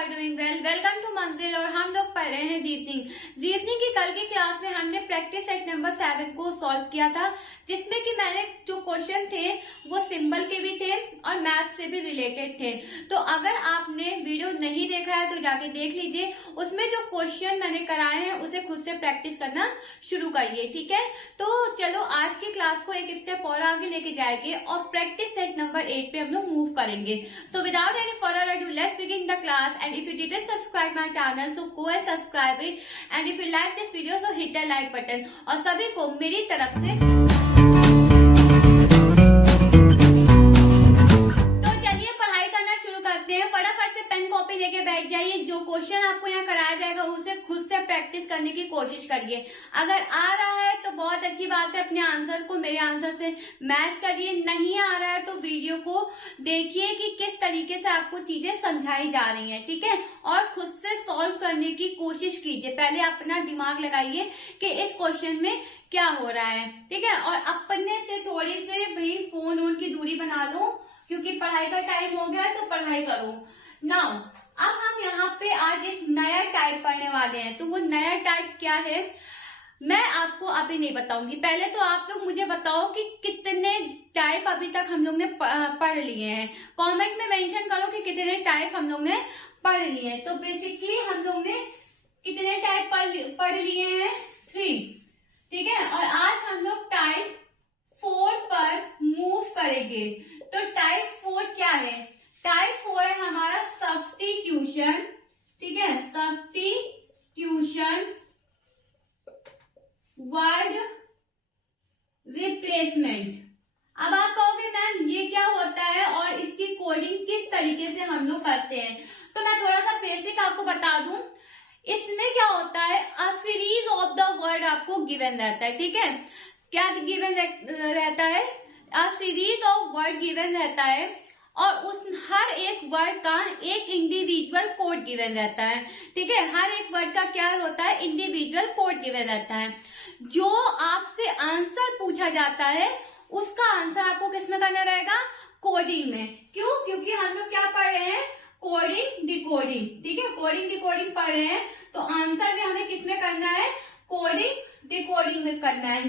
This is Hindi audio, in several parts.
Are doing well. Welcome to Manzil. और हम लोग पढ़ रहे हैं रीजनिंग की कल की क्लास में हमने प्रैक्टिस सेट नंबर 7 को सॉल्व किया था, जिसमें कि मैंने जो क्वेश्चन थे वो सिंबल के भी थे और मैथ से भी रिलेटेड थे। तो अगर आपने वीडियो नहीं देखा है तो जाके देख लीजिए। उसमें जो क्वेश्चन मैंने कराए हैं उसे खुद से प्रैक्टिस करना शुरू करिए, ठीक है। तो चलो आज की क्लास को एक स्टेप और आगे लेके जाएंगे और प्रैक्टिस सेट नंबर 8 पे हम लोग मूव करेंगे। So without any further ado, let's begin the class. And if you didn't subscribe my channel, so go and subscribe it. And if you like this video, so hit the like button. और सभी को मेरी तरफ से तो चलिए पढ़ाई करना शुरू करते हैं। फटाफट से पेन कॉपी लेके बैठ जाइए। जो क्वेश्चन आपको यहाँ कराया जाएगा उसे खुद से प्रैक्टिस करने की कोशिश करिए। अगर आ रहा है तो बहुत अच्छी बात है, अपने आंसर को मेरे आंसर से मैच करिए। नहीं आ रहा है तो वीडियो को देखिए कि किस तरीके से आपको चीजें समझाई जा रही हैं, ठीक है। और खुद से सॉल्व करने की कोशिश कीजिए। पहले अपना दिमाग लगाइए कि इस क्वेश्चन में क्या हो रहा है, ठीक है। और अपने से थोड़ी से भाई फोन वोन की दूरी बना लो, क्योंकि पढ़ाई का टाइम हो गया है तो पढ़ाई करो। नाउ अब हम यहाँ पे आज एक नया टाइप पढ़ने वाले हैं। तो वो नया टाइप क्या है मैं आपको अभी नहीं बताऊंगी। पहले तो आप लोग मुझे बताओ कि कितने टाइप अभी तक हम लोग ने पढ़ लिए हैं। कमेंट में मेंशन करो कि कितने टाइप हम लोग ने पढ़ लिए हैं। तो बेसिकली हम लोग ने कितने टाइप पढ़ लिए हैं? 3, ठीक है। और आज हम लोग टाइप 4 पर मूव करेंगे। तो टाइप 4 क्या है? टाइप 4 है हमारा सब्स्टिट्यूशन, ठीक है। Substitution word replacement. अब आप कहोगे मैम ये क्या होता है और इसकी कोडिंग किस तरीके से हम लोग करते हैं। तो मैं थोड़ा सा बेसिक आपको बता दूं। इसमें क्या होता है, a series of the word आपको गिवन रहता है, ठीक है। क्या गिवन रहता है? A series of word given रहता है और उस हर एक वर्ड का एक इंडिविजुअल कोड गिवन रहता है, ठीक है। हर एक वर्ड का क्या होता है? इंडिविजुअल कोड गिवन रहता है। जो आपसे आंसर पूछा जाता है उसका आंसर आपको किसमें करना रहेगा? कोडिंग में। क्यों? क्योंकि हम लोग क्या पढ़ रहे हैं? कोडिंग डिकोडिंग, ठीक है। कोडिंग डिकोडिंग पढ़ रहे हैं तो आंसर भी हमें किसमें करना है? कोडिंग डिकोडिंग में करना है।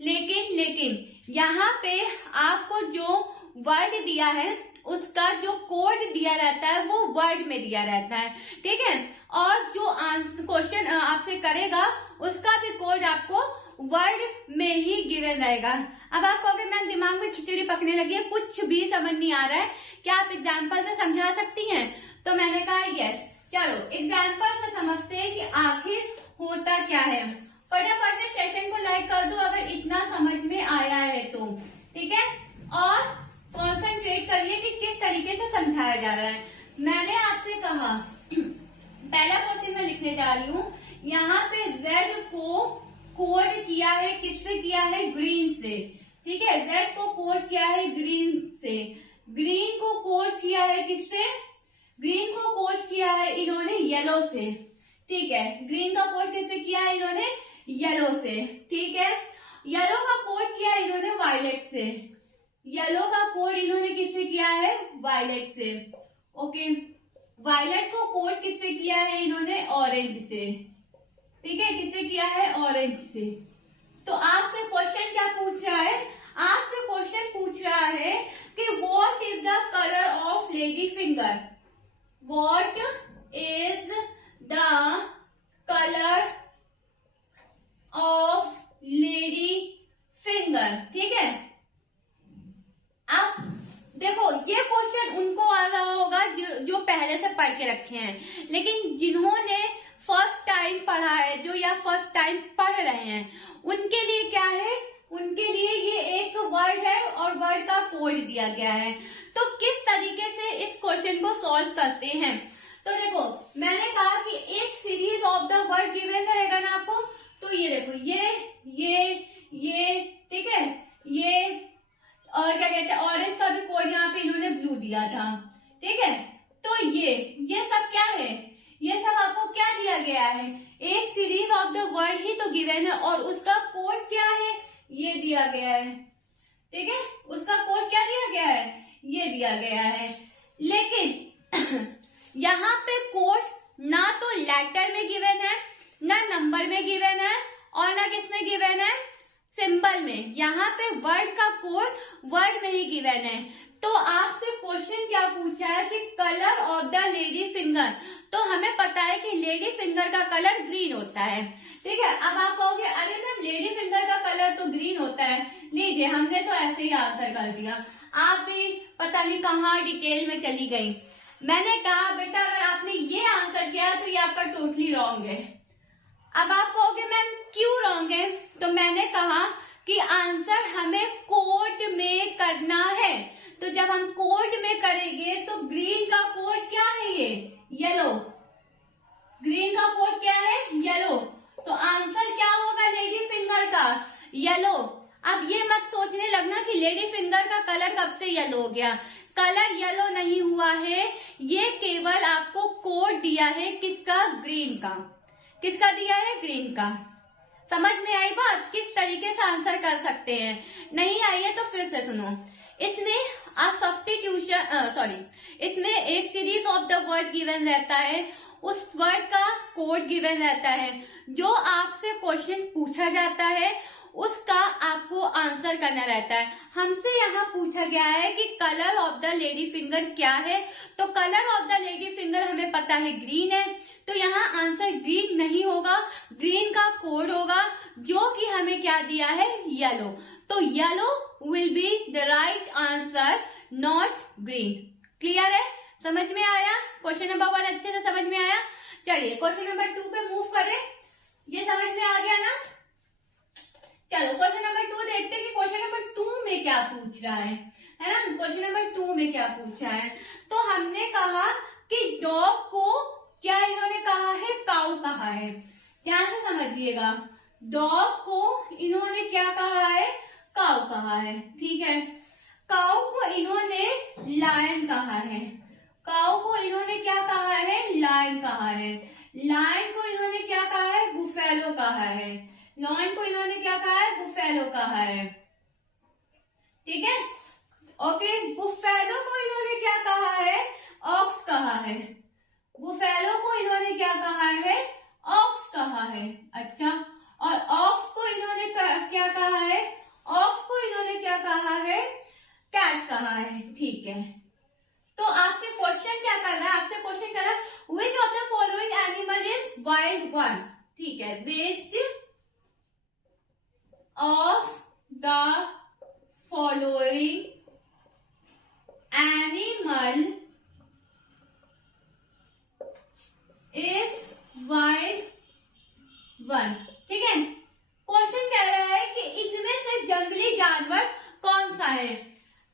लेकिन यहाँ पे आपको जो वर्ड दिया है उसका जो कोड दिया रहता है वो वर्ड में दिया रहता है, ठीक है। और जो क्वेश्चन आपसे करेगा उसका भी कोड आपको वर्ड में ही गिवन रहेगा। अब आप कहोगे मैम दिमाग में खिचड़ी पकने लगी है, कुछ भी समझ नहीं आ रहा है, क्या आप एग्जाम्पल से समझा सकती हैं? तो मैंने कहा यस। चलो एग्जाम्पल से समझते हैं कि आखिर होता क्या है। फटाफट से सेशन को लाइक कर दो अगर इतना समझ में आया है तो, ठीक है। और कॉन्सेंट्रेट करिए कि किस तरीके से समझाया जा रहा है। मैंने आपसे कहा पहला क्वेश्चन मैं लिखने जा रही हूँ। यहाँ पे रेड को कोड किया है, किससे किया है? ग्रीन से, ठीक है। रेड को कोड किया है ग्रीन से। ग्रीन को कोड किया है किससे? ग्रीन को कोड किया है इन्होंने येलो से, ठीक है। ग्रीन का कोड किससे किया है इन्होंने? येलो से, ठीक है। येलो का कोड किया है इन्होंने वायलेट से। येलो का कोड इन्होंने किससे किया है? वायलेट से, ओके। वायलेट को कोड किससे किया है इन्होंने? ऑरेंज से, ठीक है। किससे किया है? ऑरेंज से। तो आपसे क्वेश्चन क्या पूछ रहा है? आपसे क्वेश्चन पूछ रहा है कि what is the colour of lady finger. What is the colour of lady finger, ठीक है। अब देखो ये क्वेश्चन उनको आ रहा होगा जो पहले से पढ़ के रखे हैं, लेकिन जिन्होंने फर्स्ट टाइम पढ़ा है जो या फर्स्ट टाइम पढ़ रहे हैं उनके लिए क्या है? उनके लिए ये एक वर्ड है और वर्ड का कोड दिया गया है। तो किस तरीके से इस क्वेश्चन को सॉल्व करते हैं? तो देखो मैंने कहा कि एक series of the word given रहेगा ना आपको। तो ये देखो ये ठीक है। ये और क्या कहते हैं, ऑरेंज का भी कोड यहाँ पे इन्होंने ब्लू दिया था, ठीक है। तो ये सब क्या है? ये सब आपको क्या दिया गया है? एक सीरीज ऑफ द वर्ड ही तो गिवन है और उसका कोड क्या है? ये दिया गया है, ठीक है। उसका कोड क्या दिया गया है? ये दिया गया है। लेकिन यहाँ लेटर में गिवन है, ना नंबर में गिवन है और ना किस में गिवन है, सिंबल में। यहाँ पे वर्ड का कोड वर्ड में ही गिवन है। तो आपसे क्वेश्चन क्या पूछा है कि colour of the lady finger, तो हमें पता है कि लेडी फिंगर का कलर ग्रीन होता है, ठीक है। अब आप कहोगे अरे मैम लेडी फिंगर का कलर तो ग्रीन होता है, लीजिए हमने तो ऐसे ही आंसर कर दिया, आप भी पता नहीं कहाँ डिटेल में चली गई। मैंने कहा बेटा अगर आपने ये आंसर किया तो ये आपका टोटली रॉन्ग है। अब आप कहोगे मैम क्यों रॉन्ग है, तो मैंने कहा कि आंसर हमें कोड में करना है, तो जब हम कोड में करेंगे तो ग्रीन का कोड क्या है, ये येलो, ग्रीन का कोड क्या है, येलो, तो आंसर क्या होगा लेडी फिंगर का, येलो। अब ये मत सोचने लगना कि लेडी फिंगर का कलर कब से येलो हो गया, कलर येलो नहीं हुआ है, ये केवल आपको कोड दिया है किसका, ग्रीन का। किसका दिया है, ग्रीन का। समझ में आई बात, किस तरीके से आंसर कर सकते हैं। नहीं आई है तो फिर से सुनो। इसमें आप सब्स्टिट्यूशन इसमें एक series of the word given रहता है, उस वर्ड का कोड गिवन रहता है, जो आपसे क्वेश्चन पूछा जाता है उसका आपको आंसर करना रहता है। हमसे यहाँ पूछा गया है कि colour of the lady finger क्या है, तो colour of the lady finger हमें पता है ग्रीन है, तो यहाँ आंसर ग्रीन नहीं होगा, ग्रीन का कोड होगा जो कि हमें क्या दिया है, येलो। तो yellow will be the right answer, not green. Clear है, समझ में आया? क्वेश्चन नंबर 1 अच्छे से समझ में आया। चलिए क्वेश्चन नंबर 2 पे मूव करें, ये समझ में आ गया ना। चलो क्वेश्चन नंबर 2 देखते हैं कि क्वेश्चन नंबर 2 में क्या पूछ रहा है ना। क्वेश्चन नंबर 2 में क्या पूछा है, तो हमने कहा कि डॉग को क्या इन्होंने कहा है, काऊ कहा है। ध्यान से समझिएगा, डॉग को इन्होंने क्या कहा है, काऊ कहा है, ठीक है। काऊ को इन्होंने लायन कहा है, काऊ को इन्होंने क्या कहा है, लायन कहा है। लायन को इन्होंने क्या कहा है, बुफेलो कहा है। लायन को इन्होंने क्या कहा है, बुफेलो कहा है, ठीक है। ओके, बुफेलो को इन्होंने क्या कहा है, ऑक्स कहा है। बुफेलो को इन्होंने क्या कहा है, ऑक्स कहा है। अच्छा, और ऑक्स को इन्होंने क्या कहा है, ऑक्स को इन्होंने क्या कहा है, कैट कहा है, ठीक है। तो आपसे क्वेश्चन क्या कर रहा है, आपसे क्वेश्चन कर रहा है which of the following animal is wild one, ठीक है। Which of the following animal is wild one, ठीक है। क्वेश्चन कह रहा है कि इनमें से जंगली जानवर कौन सा है,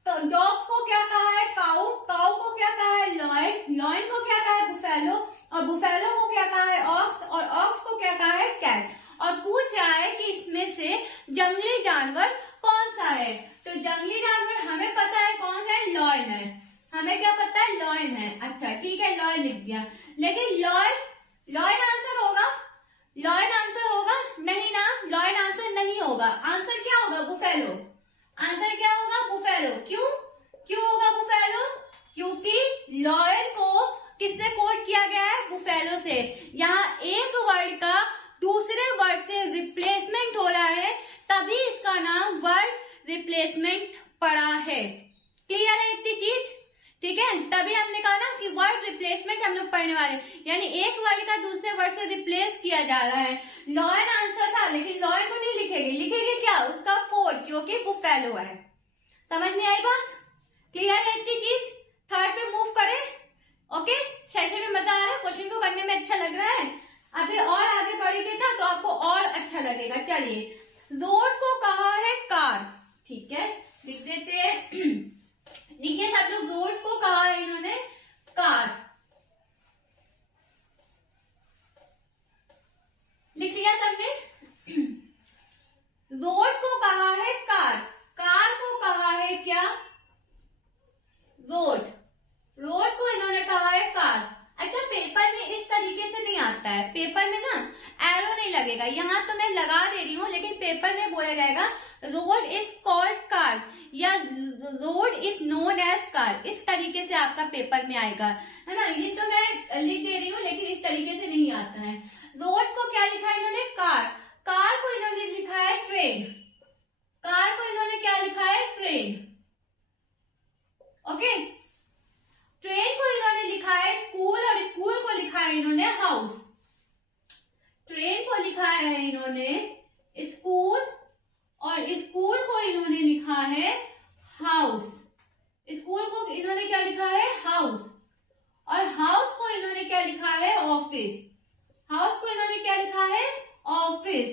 तो डॉग को क्या कहा है, काऊ, काऊ को क्या कहा है, लॉयन, लॉयन को क्या कहा है, बुफेलो, और बुफेलो को क्या कहा है, ऑक्स, और ऑक्स को क्या कहा है, कैट। और पूछ रहा है कि इसमें से जंगली जानवर कौन सा है, तो जंगली जानवर हमें पता है कौन है, लॉयन है। हमें क्या पता है, लॉयन है। अच्छा ठीक है, लॉयन लिख दिया, लेकिन लॉयन आंसर होगा, लॉयन आंसर होगा नहीं ना, लॉयन आंसर नहीं होगा। आंसर क्या होगा, बुफेलो। आंसर क्या होगा, बुफेलो। क्यों, क्यों होगा बुफेलो, क्योंकि लॉयन को किससे कोड किया गया है, बुफेलो से। यहाँ एक वर्ड का दूसरे वर्ड से रिप्लेसमेंट हो रहा है, तभी इसका नाम वर्ड रिप्लेसमेंट पड़ा है। क्लियर है इतनी चीज, ठीक है। तभी हमने कहा ना कि वर्ड रिप्लेसमेंट हम लोग पढ़ने वाले, यानी एक वर्ड का दूसरे वर्ड से रिप्लेस किया जा रहा है। लॉयन आंसर था, लेकिन लॉयन को नहीं लिखेंगे, लिखेंगे क्या, उसका कोड, क्योंकि बुफेलो है। समझ में आई बात, क्लियर है इतनी चीज। थर्ड पे मूव करें। ओके, सेशन में मजा आ रहा है, क्वेश्चन को करने में अच्छा लग रहा है। अभी और आगे बढ़ेंगे ना तो आपको और अच्छा लगेगा। चलिए, रोड को कहा है कार, ठीक है, लिख देते हैं। देखिए सब लोग, रोड को कहा है इन्होंने कार, लिख लिया सबने। रोड को कहा है कार, कार को कहा है क्या, रोड, रोड को इन्होंने कहा है कार। अच्छा, पेपर में इस तरीके से नहीं आता है, पेपर में ना एरो नहीं लगेगा, यहाँ तो मैं लगा दे रही हूँ, लेकिन पेपर में बोला जाएगा रोड इज कॉल्ड कार या road is known as car, इस तरीके से आपका पेपर में आएगा, है ना। ये तो मैं लिख दे रही हूँ लेकिन इस तरीके से नहीं आता है। रोड को क्या लिखा है इन्होंने, कार, कार को इन्होंने लिखा है ट्रेन, कार को इन्होंने क्या लिखा है, ट्रेन, ओके। ट्रेन को इन्होंने लिखा है स्कूल और स्कूल को लिखा है इन्होंने हाउस। ट्रेन को लिखा है इन्होंने स्कूल और स्कूल को इन्होंने लिखा है हाउस। स्कूल को इन्होंने क्या लिखा है, हाउस, और हाउस को इन्होंने क्या लिखा है, ऑफिस। हाउस को इन्होंने क्या लिखा है, ऑफिस।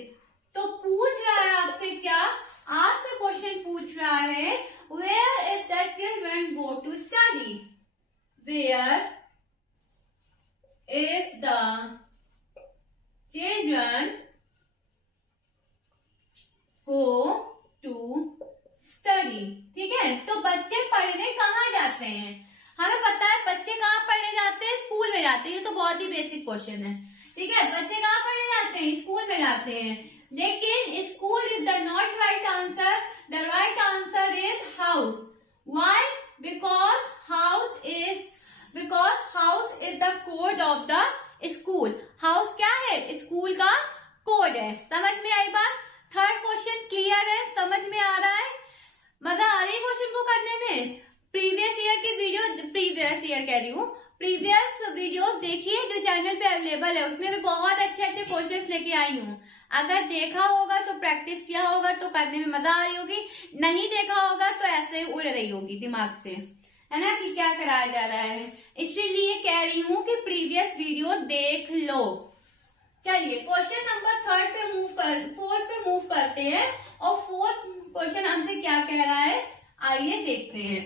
तो पूछ रहा है आपसे क्या, आपसे क्वेश्चन पूछ रहा है where is the children go to study, where is the children go to study, ठीक है। तो बच्चे पढ़ने कहाँ जाते हैं, हमें पता है बच्चे कहाँ पढ़ने जाते हैं, स्कूल में जाते हैं, ये तो बहुत ही बेसिक क्वेश्चन है, ठीक है। बच्चे कहाँ पढ़ने जाते हैं, स्कूल में जाते हैं, लेकिन school is the not right answer, the right answer is house. Why, because house is the code of the school. House क्या है, स्कूल का कोड है। समझ में आई बात, थर्ड क्वेश्चन क्लियर है, समझ में आ रहा है, मजा आ रही है क्वेश्चन को करने में। प्रीवियस ईयर की वीडियो, प्रीवियस ईयर कह रही हूँ, प्रीवियस वीडियोस देखिए जो चैनल पे अवेलेबल है, उसमें भी बहुत अच्छे अच्छे क्वेश्चंस लेके आई हूँ। अगर देखा होगा तो प्रैक्टिस किया होगा तो करने में मजा आ रही होगी, नहीं देखा होगा तो ऐसे ही उड़ रही होगी दिमाग से, है ना, कि क्या कराया जा रहा है। इसीलिए कह रही हूँ कि प्रीवियस वीडियो देख लो। चलिए क्वेश्चन नंबर फोर्थ पे मूव करते हैं, और फोर्थ क्वेश्चन हमसे क्या कह रहा है, आइए देखते हैं।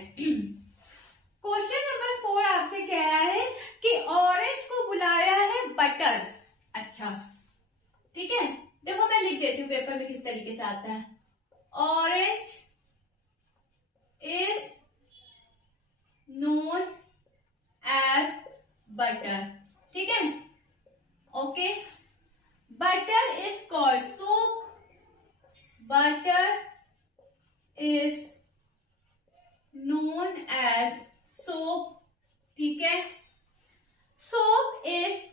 क्वेश्चन नंबर 4 आपसे कह रहा है कि ऑरेंज को बुलाया है बटर। अच्छा ठीक है, देखो मैं लिख देती हूँ पेपर में किस तरीके से आता है। Orange is known as butter, ठीक है, okay. Butter is called soap, butter is known as soap, ठीक है। Soap is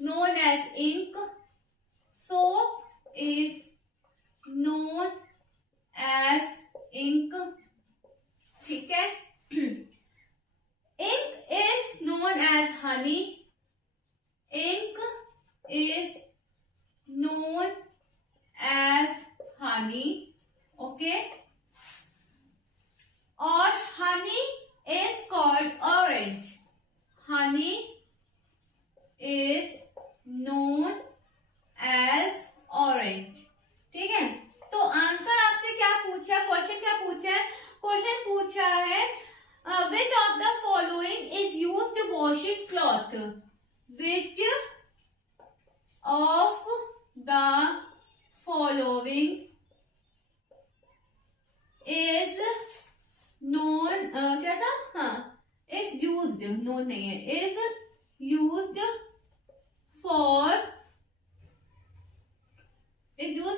known as ink, soap is known as ink, ठीक है। Ink is known as honey, ink is known as honey, okay. और honey is called orange, honey is known as orange, ठीक है। तो आंसर आपसे क्या पूछा, क्वेश्चन क्या पूछा है, क्वेश्चन पूछा है which of the following is used washing cloth, which of the following is known, क्या था, हाँ, इज यूज्ड, नोन नहीं है, is used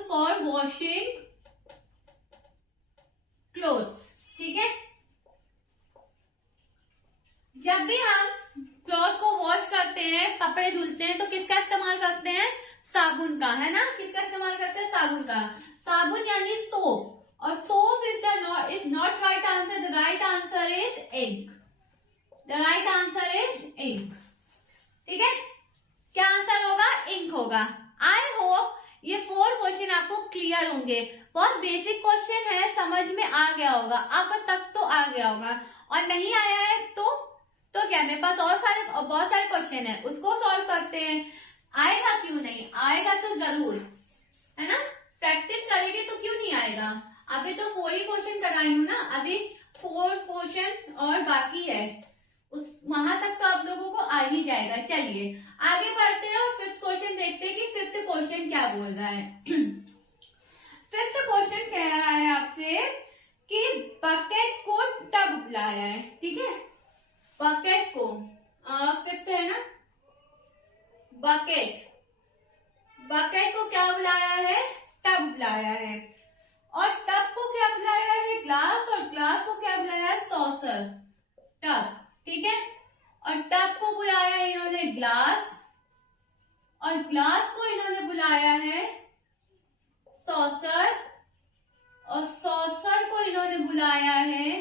for washing clothes, ठीक है। जब भी हम क्लॉथ को वॉश करते हैं, कपड़े धुलते हैं, तो किसका इस्तेमाल करते हैं, साबुन का, है ना, किसका इस्तेमाल करते हैं, साबुन का। साबुन यानी सोप, और soap is not right answer, the right answer is ink, the right answer is ink, ठीक है। क्या आंसर होगा, इंक होगा। आई होप ये 4 क्वेश्चन आपको क्लियर होंगे, बहुत बेसिक क्वेश्चन है, समझ में आ गया होगा, अब तक तो आ गया होगा, और नहीं आया है तो क्या, मेरे पास और बहुत सारे क्वेश्चन है, उसको सॉल्व करते हैं। आएगा क्यों नहीं, आएगा तो जरूर, है ना, प्रैक्टिस करेंगे तो क्यों नहीं आएगा। अभी तो 4 ही क्वेश्चन कराई हूँ ना, अभी 4 क्वेश्चन और बाकी है, वहां तक तो आप लोगों को आ ही जाएगा। चलिए आगे बढ़ते हैं और 5th क्वेश्चन देखते हैं कि 5th क्वेश्चन क्या बोल रहा है। 5th क्वेश्चन कह रहा है आपसे कि बकेट को टब बुलाया है, ठीक है, बकेट को 5th है ना, बकेट को क्या बुलाया है, टब बुलाया है, और टब और टब को बुलाया है इन्होंने ग्लास, और ग्लास को इन्होंने बुलाया है सॉसर, और सॉसर को इन्होंने बुलाया है,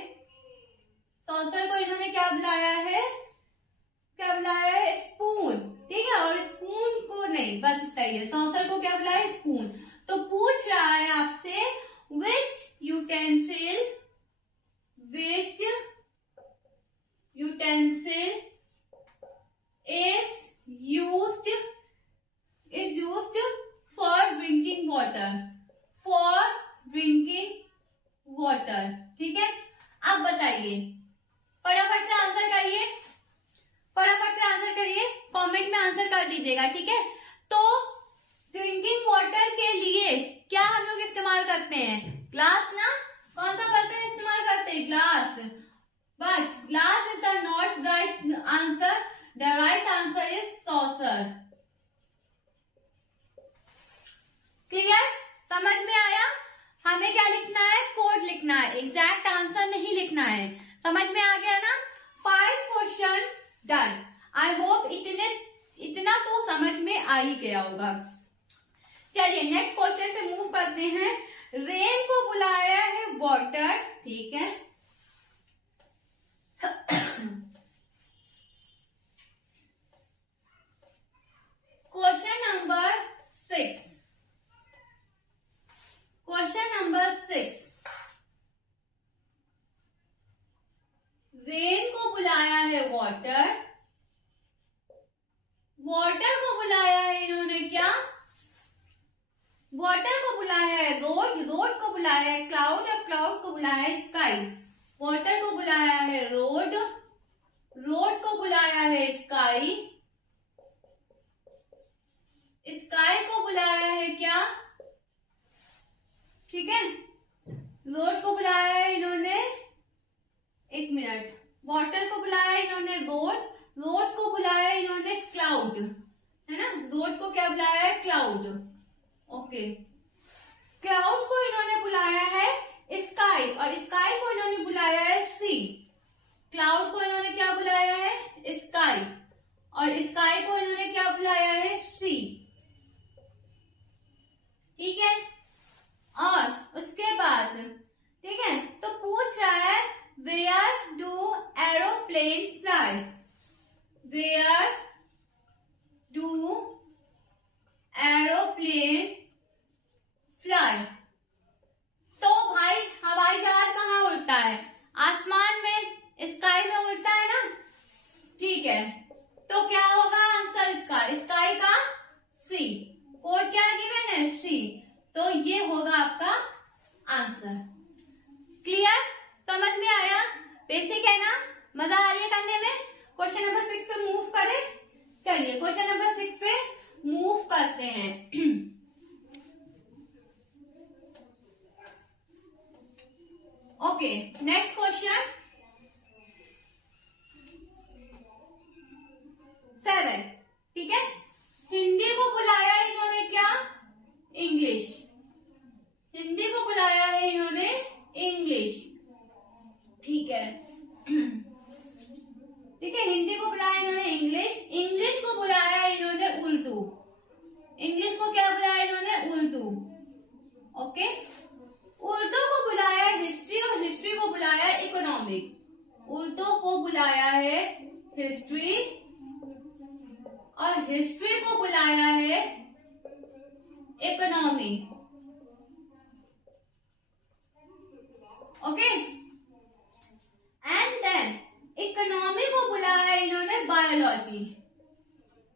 सॉसर को इन्होंने क्या बुलाया है, क्या बुलाया है, स्पून। ठीक है, और स्पून को नहीं, बस इतना ही है, सॉसर को क्या बुलाया, स्पून। तो पूछ रहा है आपसे which utensil is used for drinking water, ठीक है। अब बताइए, फटाफट से आंसर करिए, फटाफट से आंसर करिए, कमेंट में आंसर कर दीजिएगा, ठीक है। तो ड्रिंकिंग वाटर के लिए क्या हम लोग इस्तेमाल करते हैं, ग्लास ना, कौन सा बर्तन इस्तेमाल करते हैं, glass. But glass is the not right answer, the right answer is saucer. Clear, समझ में आया। हमें क्या लिखना है, कोड लिखना है, एग्जैक्ट आंसर नहीं लिखना है। समझ में आ गया ना। 5 क्वेश्चन डन। आई होप इतना तो समझ में आ ही गया होगा। चलिए नेक्स्ट क्वेश्चन पे मूव करते हैं। रेन को बुलाया है वाटर, ठीक है। Question number 6, question number 6, rain को बुलाया है वाटर, वाटर को बुलाया है इन्होंने क्या, वाटर को बुलाया है रोड, रोड को बुलाया है क्लाउड, और क्लाउड को बुलाया है स्काई। वाटर को बुलाया है रोड, रोड को बुलाया है स्काई, स्काई को बुलाया है क्या, ठीक है। रोड को बुलाया है इन्होंने, एक मिनट, वाटर को बुलाया है इन्होंने रोड, रोड को बुलाया है इन्होंने क्लाउड, है ना, रोड को क्या बुलाया है, क्लाउड। ओके, क्लाउड को इन्होंने बुलाया है स्काई, और स्काई को इन्होंने बुलाया है सी। क्लाउड को इन्होंने क्या बुलाया है, स्काई, और स्काई को इन्होंने क्या बुलाया है, सी। ठीक है, और उसके बाद, ठीक है, तो पूछ रहा है where do aeroplane fly, where do aeroplane fly. तो भाई हवाई जहाज कहाँ उड़ता है, आसमान में, स्काई में उड़ता है ना, ठीक है। तो क्या होगा आंसर इसका, स्काई का सी, कोड क्या गिवन है, सी। तो ये होगा आपका आंसर। क्लियर, समझ में आया, बेसिक है ना, मजा आ रही है करने में। क्वेश्चन नंबर 6 पे मूव करें। चलिए क्वेश्चन नंबर 6 पे मूव करते हैं। ओके, नेक्स्ट क्वेश्चन 7, ठीक है। हिंदी को बुलाया है इन्होंने क्या, इंग्लिश, हिंदी को बुलाया है इन्होंने इंग्लिश, ठीक है। ठीक है, हिंदी को बुलाया इन्होंने इंग्लिश, इंग्लिश को बुलाया है इन्होंने उर्दू, इंग्लिश को क्या बुलाया इन्होंने, उर्दू। ओके, उर्दू को बुलाया है हिस्ट्री, और हिस्ट्री को बुलाया है इकोनॉमिक। उर्दू को बुलाया है हिस्ट्री, और हिस्ट्री को बुलाया है economy. Okay, and then economy को बुलाया इन्होंने बायोलॉजी,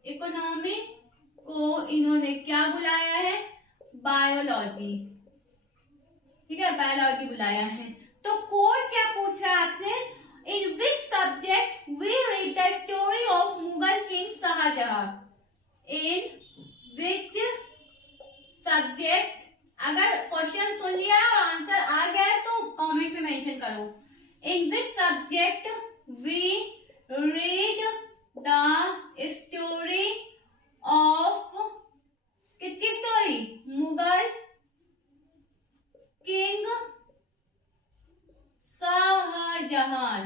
इकोनॉमी को इन्होंने क्या बुलाया है, बायोलॉजी, ठीक है, बायोलॉजी बुलाया है। तो कोड क्या पूछ रहा है आपसे, in which subject we read the story of Mughal king Shah Jahan, in which subject. अगर क्वेश्चन सुन लिया और आंसर आ गया तो कमेंट में मेंशन करो। In which subject we read the story of, किसकी स्टोरी, मुगल किंग शाहजहां,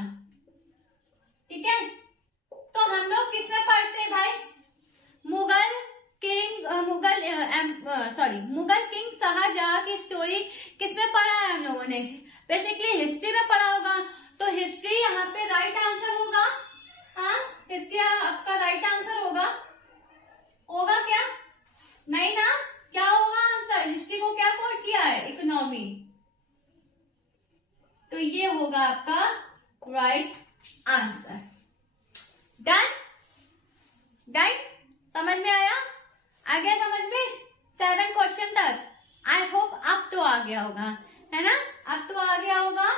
ठीक है। तो मुगल किंग शाहजहां की स्टोरी किसमें पढ़ा है हम लोगों ने? बेसिकली हिस्ट्री में पढ़ा होगा। तो हिस्ट्री यहाँ पे राइट आंसर होगा। हाँ, हिस्ट्री आपका राइट आंसर होगा। होगा क्या? नहीं ना? क्या होगा आंसर? हिस्ट्री को क्या कोट किया है? इकोनॉमी। तो ये होगा आपका राइट आंसर। डन? डन? समझ में आया? आ गया समझ में? 7 क्वेश्चन तक आई होप अब तो आ गया होगा, है ना? अब तो आ गया होगा।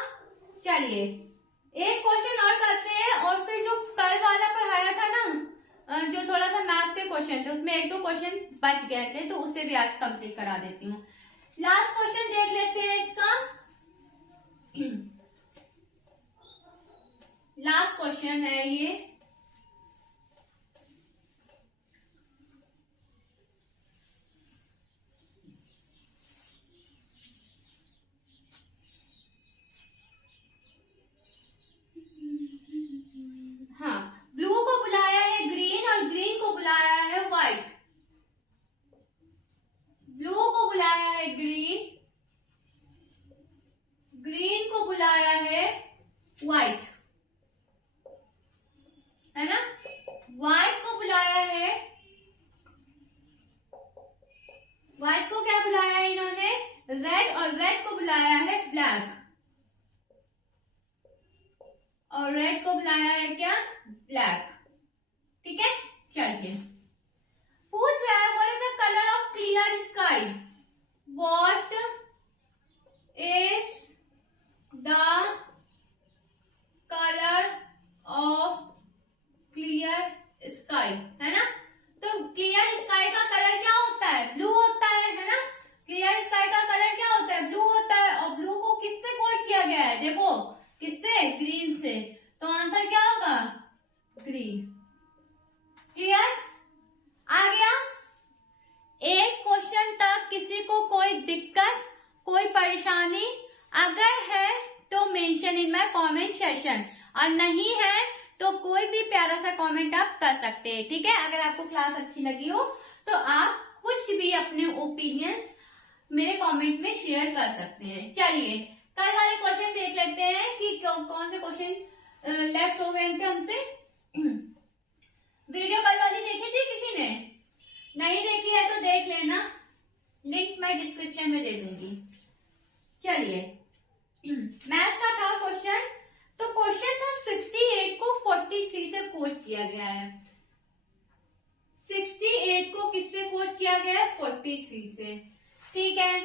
चलिए एक क्वेश्चन और करते हैं और फिर जो कल वाला पढ़ाया था ना, जो थोड़ा सा मैथ्स के क्वेश्चन थे उसमें 1-2 क्वेश्चन बच गए थे, तो उसे भी आज कंप्लीट करा देती हूँ। लास्ट क्वेश्चन देख लेते हैं इसका। लास्ट क्वेश्चन है ये। हाँ, ब्लू को बुलाया है ग्रीन और ग्रीन को बुलाया है व्हाइट। ब्लू को बुलाया है ग्रीन, ग्रीन को बुलाया है व्हाइट, है ना? व्हाइट को बुलाया है, व्हाइट को क्या बुलाया है इन्होंने? रेड, और रेड को बुलाया है ब्लैक, और रेड को बुलाया है क्या? ब्लैक। ठीक है, चलिए पूछ रहा है what is the colour of clear sky? What is the colour of clear sky, है ना? तो क्लियर स्काई का कलर क्या होता है? ब्लू होता है ना? क्लियर स्काई का कलर क्या होता है? ब्लू होता है। और ब्लू को किससे कोट किया गया है? देखो किससे? ग्रीन से। तो आंसर क्या होगा? ग्रीन। क्लियर? आ गया? एक क्वेश्चन तक किसी को कोई दिक्कत, कोई परेशानी अगर है तो mention in my comment section, और नहीं है तो कोई भी प्यारा सा कमेंट आप कर सकते हैं। ठीक है, अगर आपको क्लास अच्छी लगी हो तो आप कुछ भी अपने ओपिनियंस मेरे कमेंट में शेयर कर सकते हैं। चलिए कल वाले क्वेश्चन देख लेते हैं कि कौन से क्वेश्चन लेफ्ट हो गए थे हमसे। वीडियो कल वाली देखी थी किसी ने? नहीं देखी है तो देख लेना, लिंक मैं डिस्क्रिप्शन में दे दूंगी। चलिए मैथ का था क्वेश्चन, तो क्वेश्चन था 68 को 43 से कोट किया गया है। 68 को किससे कोट किया गया है? 43 से। ठीक है,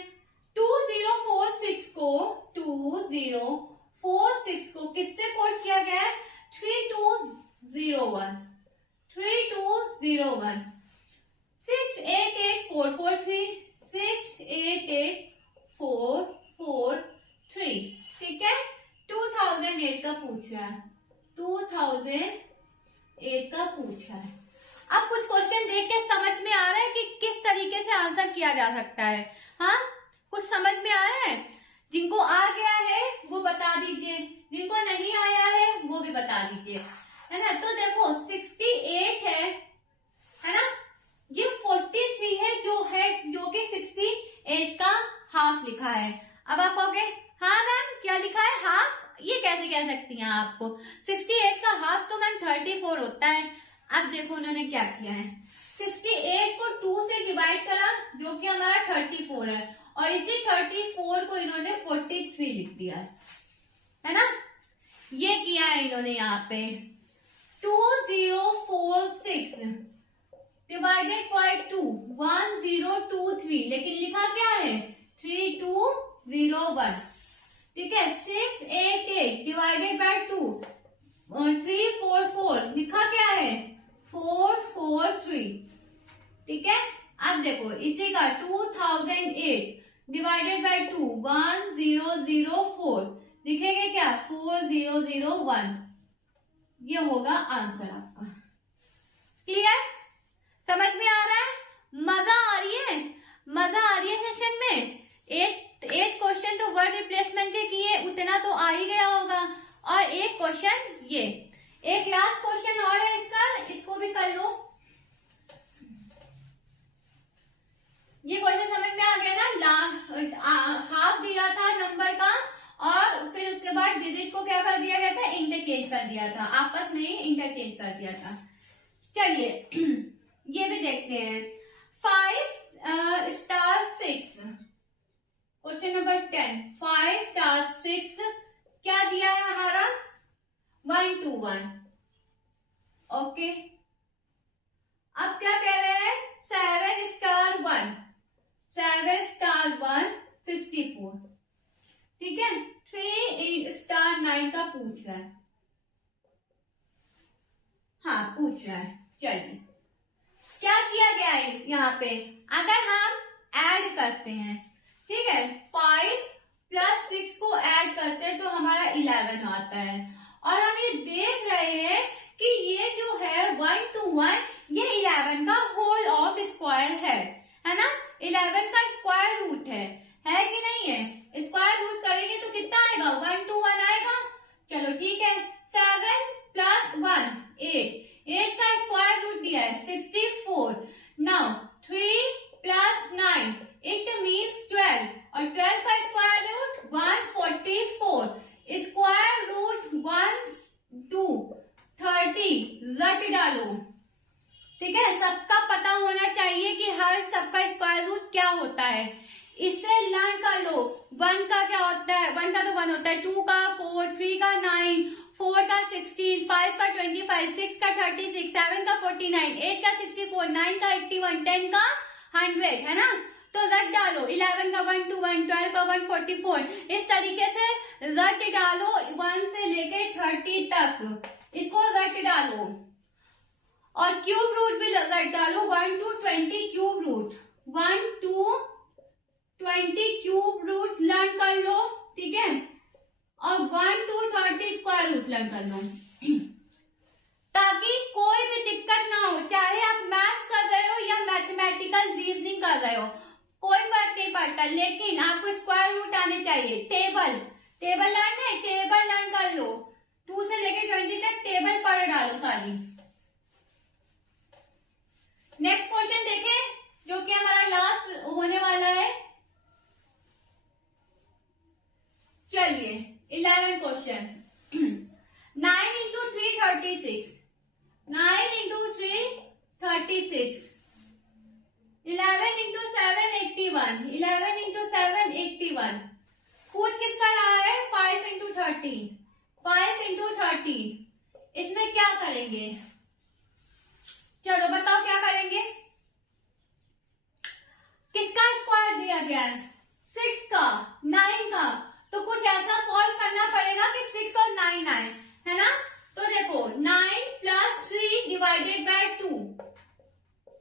2046 को किससे कोट किया गया है? 3201 688443 688443। ठीक है, 2008 का पूछ रहा है, 2008 का पूछ रहा है। अब कुछ क्वेश्चन देख के समझ में आ रहा है कि किस तरीके से आंसर किया जा सकता है। हाँ, कुछ समझ में आ रहा है? जिनको आ गया है वो बता दीजिए, जिनको नहीं आया है वो भी बता दीजिए, है ना? तो देखो 68 है ना? ये 43 है जो कि 68 का हाफ लिखा है। अब आप कहोगे हाँ मैम क्या लिखा है? हाफ? ये कैसे कह सकती हैं आपको? 68 का हाफ तो मैम 34 होता है। अब देखो उन्होंने क्या किया है, 68 को 2 से डिवाइड करा जो कि हमारा 34 है, और इसी 34 को इन्होंने 43 लिख दिया है ना? ये किया है इन्होंने यहाँ पे 2046 डिवाइडेड बाय 2 1023, लेकिन लिखा क्या है? 3201। ठीक है, 688 डिवाइडेड बाय 2 344, लिखा क्या है? 443। ठीक है, अब देखो इसी का 2008 डिवाइडेड बाय 2 1004, लिखेंगे क्या? 4001। ये होगा आंसर आपका। क्लियर? समझ में आ रहा है? मजा आ रही है? मजा आ रही है सेशन में? 8 क्वेश्चन तो वर्ड रिप्लेसमेंट के किए, उतना तो आ ही गया होगा। और एक क्वेश्चन ये, एक लास्ट क्वेश्चन और है इसका, इसको भी कर लो। ये क्वेश्चन समझ में आ कर दिया था, आपस में ही इंटरचेंज कर दिया था। चलिए ये भी देखते हैं। 5 स्टार 6, क्वेश्चन नंबर 10, 5 स्टार 6 क्या दिया है हमारा, 1 2 1। ओके, अब क्या कह रहे हैं, 7 स्टार 1, 7 स्टार 1 64, ठीक है। 3 स्टार 9 का पूछ रहा है, हाँ पूछ रहा है। चलिए क्या किया गया है यहाँ पे, अगर हम ऐड करते हैं, ठीक है, 5 प्लस 6 को ऐड करते हैं तो हमारा 11 आता है। और हम ये देख रहे हैं कि ये जो है 1 2 1 ये 11 का होल ऑफ स्क्वायर है ना, 11 का स्क्वायर रूट है कि नहीं है। स्क्वायर रूट करेंगे तो कितना आएगा, 1 2 1 आएगा। चलो ठीक है, 7 प्लस 1 8, 8 का स्क्वायर रूट दिया है 64। नाउ 3 प्लस 9 इट मीन्स 12, और 12 का स्क्वायर रूट 144, स्क्वायर रूट 1 2 30, रट डालो, ठीक है। सबका पता होना चाहिए कि हर सबका स्क्वायर रूट क्या होता है, इससे लर्न कर लो। 1 का क्या होता है, 1 का तो 1 होता है, 2 का 4, 3 का 9, 4 का 16, 5 का 25, 6 का 36, 7 का 49, 8 का 64, 9 का 81, 10 का 100, है ना। तो रट डालो, 11 का 1 2 1, 12 का 144, इस तरीके से रट डालो 1 से लेके 30 तक, इसको रट डालो। और क्यूब रूट भी रट डालो, 1 to 20 cube root, 1 to 20 cube root learn कर लो, ठीक है। और 1 to 30 स्क्वायर रूट लर्न कर लो, ताकि कोई भी दिक्कत ना हो, चाहे आप मैथ कर रहे हो या मैथमेटिकल रीजनिंग कर रहे हो, कोई फर्क नहीं पड़ता, लेकिन आपको स्क्वायर रूट आने चाहिए। टेबल लर्न है, टेबल लर्न कर लो, 2 से लेके 20 तक टेबल पढ़ डालो सारी। नेक्स्ट क्वेश्चन देखें, जो कि हमारा लास्ट होने वाला है। चलिए 11 question, 9 into 3 36, 9 into 3 36, 11 into 7 81, 11 into 7 81, पूछ किसका रहा है, 5 into 13, 5 into 13, इसमें क्या करेंगे, चलो बताओ क्या करेंगे। किसका स्क्वायर दिया गया है, 6 का, 9 का, तो कुछ ऐसा सॉल्व करना पड़ेगा कि 6 और 9 आए, है ना। तो देखो 9 प्लस 3 डिवाइडेड बाय 2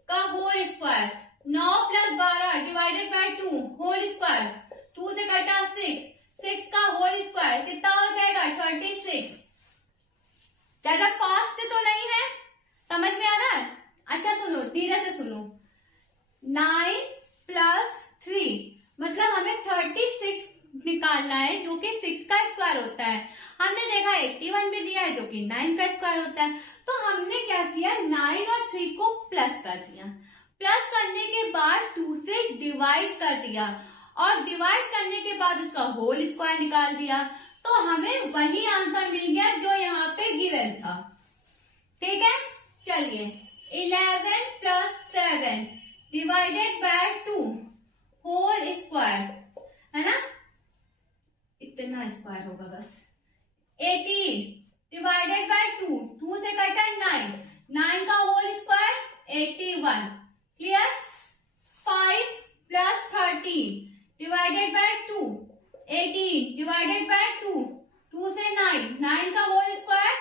का whole square, 9 plus 12 divided by 2 whole square, 2 से कटा 6, 6 का होल स्क्वायर कितना हो जाएगा, 36। ज्यादा फास्ट तो नहीं है, समझ में आ रहा है। अच्छा सुनो, धीरे से सुनो, 9 प्लस 3 मतलब हमें 36 निकालना है, जो कि 6 का स्क्वायर होता है। हमने देखा 81 भी दिया है, जो कि 9 का स्क्वायर होता है। तो हमने क्या किया, 9 और 3 को प्लस कर दिया, प्लस करने के बाद 2 से डिवाइड कर दिया, और डिवाइड करने के बाद उसका होल स्क्वायर निकाल दिया, तो हमें वही आंसर मिल गया जो यहाँ पे गिवन था, ठीक है। चलिए 11 plus 7 divided by 2 whole square, है ना, इतना स्क्वायर होगा बस। 18 डिवाइडेड बाय 2, 2 से कटा 9, 9 का whole square 81, clear. 5 plus 13 divided by 2, 18 divided by 2, 2 से 9, 9 का होल स्क्वायर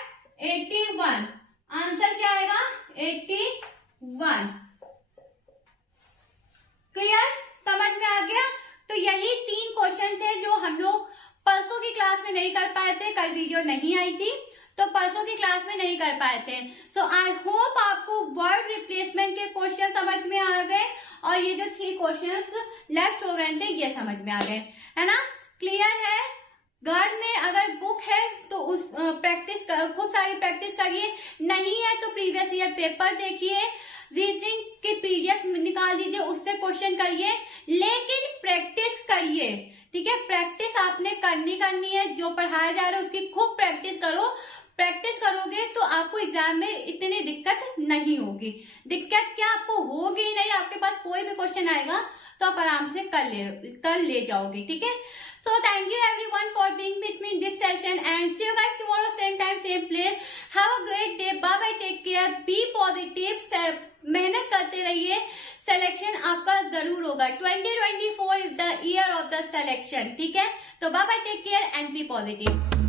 81, आंसर क्या आएगा, 81। क्लियर, समझ में आ गया। तो यही 3 क्वेश्चन थे जो हम लोग परसों की क्लास में नहीं कर पाए थे, कल वीडियो नहीं आई थी तो परसों की क्लास में नहीं कर पाए थे। सो आई होप आपको वर्ड रिप्लेसमेंट के क्वेश्चन समझ में आ गए, और ये जो 3 क्वेश्चंस लेफ्ट हो गए थे ये समझ में आ गए, है ना। क्लियर है। घर में अगर बुक है तो उस प्रैक्टिस खूब सारी प्रैक्टिस करिए, नहीं है तो प्रीवियस ईयर पेपर देखिए, रीजनिंग के पीडीएफ निकाल दीजिए, उससे क्वेश्चन करिए, लेकिन प्रैक्टिस करिए, ठीक है। प्रैक्टिस आपने करनी है, जो पढ़ाया जा रहा है उसकी खूब प्रैक्टिस करो। प्रैक्टिस करोगे तो आपको एग्जाम में इतनी दिक्कत नहीं होगी। दिक्कत क्या आपको होगी नहीं, आपके पास कोई भी क्वेश्चन आएगा तो आप आराम से कर ले जाओगे, ठीक है। So thank you everyone for being with me in this session and see you guys tomorrow same time same place. Have a great day. Bye bye. Take care. Be positive. मेहनत करते रहिए, सिलेक्शन आपका जरूर होगा। 2024 is the year of the selection, ठीक है। तो bye bye, take care and be positive.